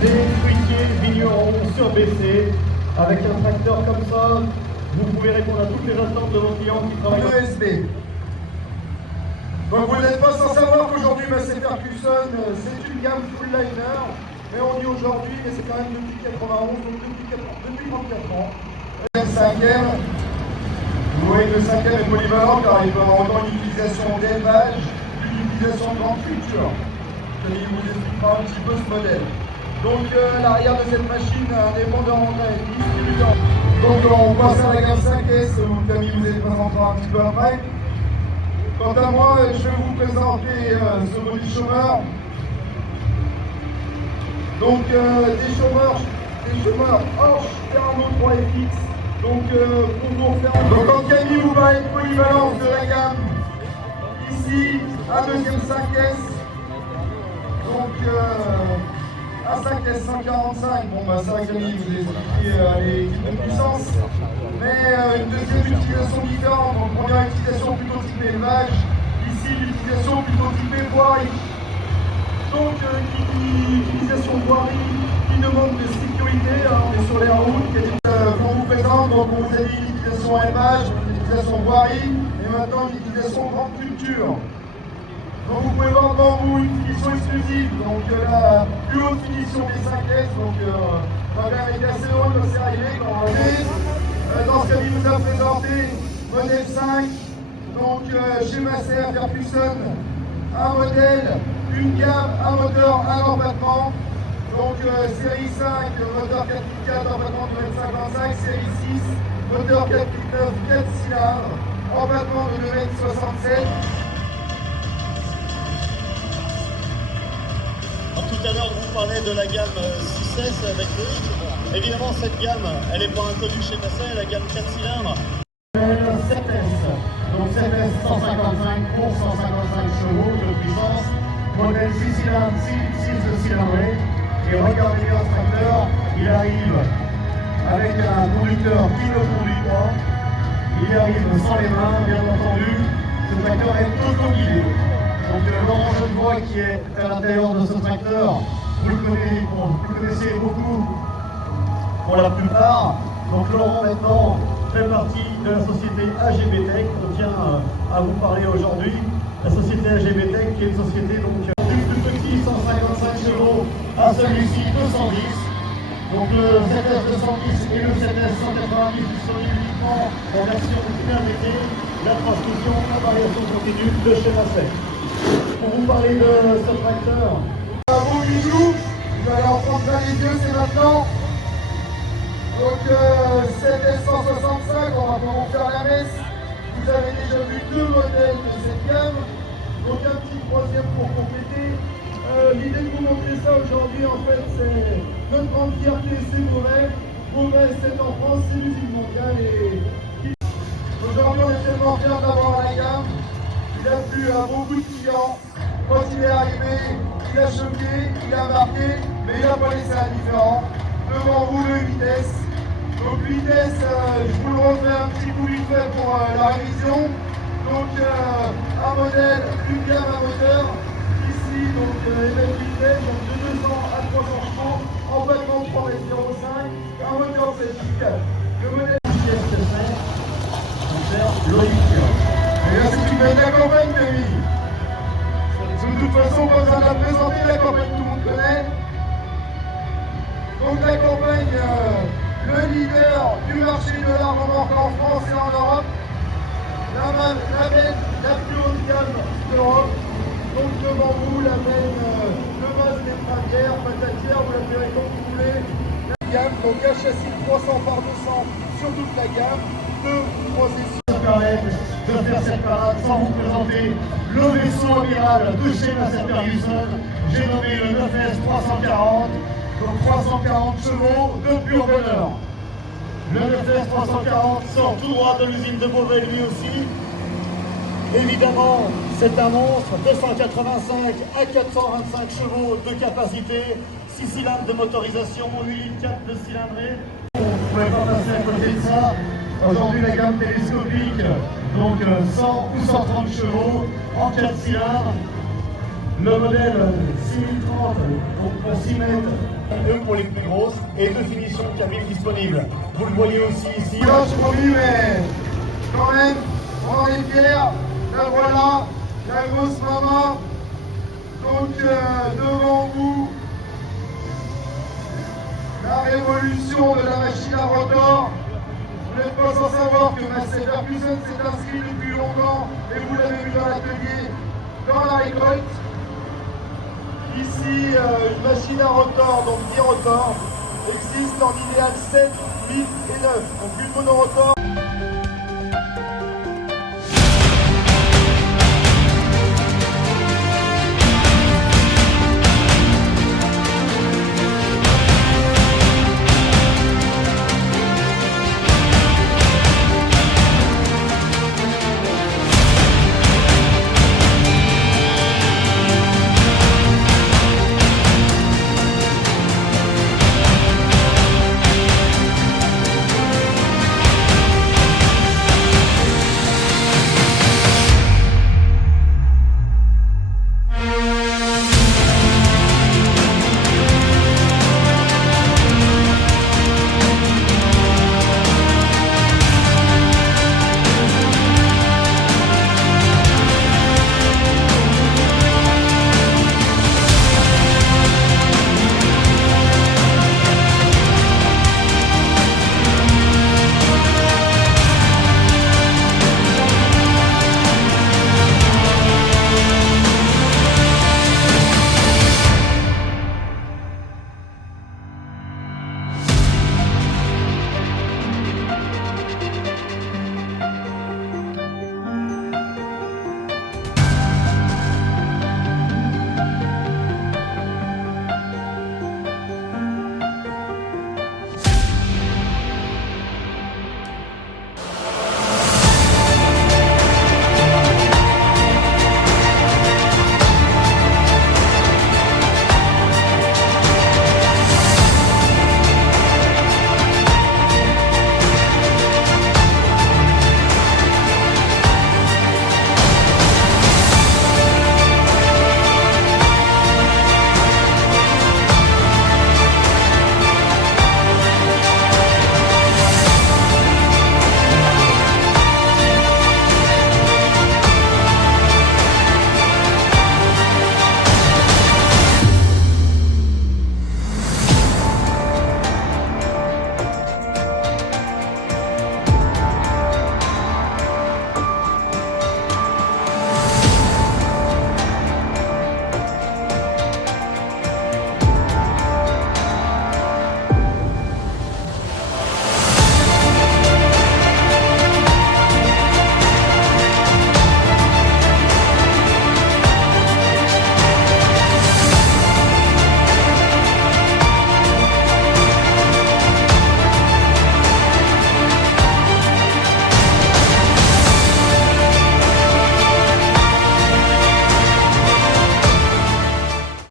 des fruitiers, vignerons sur BC. Avec un tracteur comme ça, vous pouvez répondre à toutes les attentes de vos clients qui travaillent en ESB. Donc vous n'êtes pas sans savoir qu'aujourd'hui, c'est Ferguson, c'est une gamme full liner, mais on dit aujourd'hui, mais c'est quand même depuis 91, donc depuis 34 ans. Le cinquième, vous voyez que le cinquième est polyvalent car il peut avoir autant une utilisation d'élevage qu'une utilisation de grande culture. Je vous expliquera un petit peu ce modèle. Donc l'arrière de cette machine a un élément de rentrée distributeur. Donc on passe à la gamme 5S, où Camille vous les présentera un petit peu après. Quant à moi, je vais vous présenter ce body chômeur. Donc des chômeurs Horsch Terno 3FX. Donc pour vous refaire. Donc quand Camille vous parle de polyvalence de la gamme, ici un deuxième 5S. Donc un 5S 145, bon bah ça Camille vous a expliqué les types de puissance, mais une deuxième utilisation différente. Donc première utilisation plutôt typée élevage, ici l'utilisation plutôt typée voirie. Donc qui dit utilisation voirie, qui demande de sécurité, on est sur les routes, qu'on vous présente, donc on vous a dit l'utilisation élevage, l'utilisation voirie, et maintenant l'utilisation grande culture. Donc vous pouvez voir devant vous une finition exclusive, donc la plus haute finition des 5S, donc on va quand même être assez heureux quand c'est arrivé, quand on va aller. Dans ce qu'il vous a présenté, modèle 5, donc chez Massey Ferguson, un modèle, une gamme, un moteur, un empattement. Donc série 5, moteur 4.4, empattement de 2,55 m, série 6, moteur 4.9, 4 cylindres, empattement de 2,67 m. Tout à l'heure, vous parlez de la gamme 6S avec eux. Évidemment, cette gamme, elle n'est pas inconnue chez Massey, la gamme 4 cylindres. 7S, donc 7S 155 pour 155 chevaux de puissance, modèle 6 cylindres, 6 cylindrés. Et regardez bien ce tracteur, il arrive avec un conducteur qui ne conduit pas. Il arrive sans les mains, bien entendu. Ce tracteur est auto-guidé. Donc Laurent Genevois qui est à l'intérieur de ce tracteur, vous le connaissez beaucoup pour la plupart. Donc Laurent maintenant fait partie de la société AGB Tech qu'on tient à vous parler aujourd'hui. La société AGB Tech qui est une société donc du plus petit 155 chevaux à celui-ci 210. Donc le 7S 210 et le 7S 190 disponibles uniquement en version bien mété, la transmission à variation continue de chez Massey. Pour vous parler de ce tracteur. À vous bisous, vous allez en prendre plein les yeux, c'est maintenant. Donc 7S 165, on va pouvoir faire la messe. Vous avez déjà vu deux modèles de cette gamme. Donc un petit troisième pour compléter. L'idée de vous montrer ça aujourd'hui, en fait, c'est notre grande fierté, c'est Beauvais. Beauvais, c'est en France, c'est l'usine mondiale. Et aujourd'hui, on est tellement fiers d'avoir la gamme. Il a plu à beaucoup de clients. Quand il est arrivé, il a choqué, il a marqué, mais il n'a pas laissé indifférent. Devant vous, le vitesse. Donc vitesse, je vous le refais un petit coup vite fait pour la révision. Donc un modèle, une gamme à moteur. Ici, donc les mêmes vitesses, donc de 200 à 300 chevaux, en battement de 3,05 m, un moteur 7 Le modèle Qu'est-ce que c'est? On faire Loïc. Et là, c'est une belle campagne, Camille. De toute façon, pas besoin de la présenter, la campagne, tout le monde connaît. Donc la campagne, le leader du marché de l'armement en France et en Europe. La plus haute gamme d'Europe. Donc devant vous, la benne de base des travers, patatière, vous l'appellerez comme vous voulez. La gamme, donc un châssis 300 par 200 sur toute la gamme, deux processions. De faire cette parade sans vous présenter le vaisseau amiral de chez Massey Ferguson. J'ai nommé le 9S 340, donc 340 chevaux de pur bonheur. Le 9S 340 sort tout droit de l'usine de Beauvais lui aussi. Évidemment, c'est un monstre, 285 à 425 chevaux de capacité, 6 cylindres de motorisation, 8 litres 4 de cylindrée. On ne pouvait pas passer à côté de ça. Aujourd'hui, la gamme télescopique, donc 100 ou 130 chevaux en 4 cylindres. Le modèle 6030, donc pour 6 mètres. Eux pour les plus grosses et deux finitions de cabine disponibles. Vous le voyez aussi ici. Dimanche promis, mais quand même, on en est fiers. La voilà, la grosse maman. Donc devant vous, la révolution de la machine à rotor. Vous n'êtes pas sans savoir que Mercedes Ferguson s'est inscrit depuis longtemps et vous l'avez vu dans l'atelier, dans la récolte. Ici, une machine à rotor, donc 10 rotors, existe en idéal 7, 8 et 9. Donc une monorotor.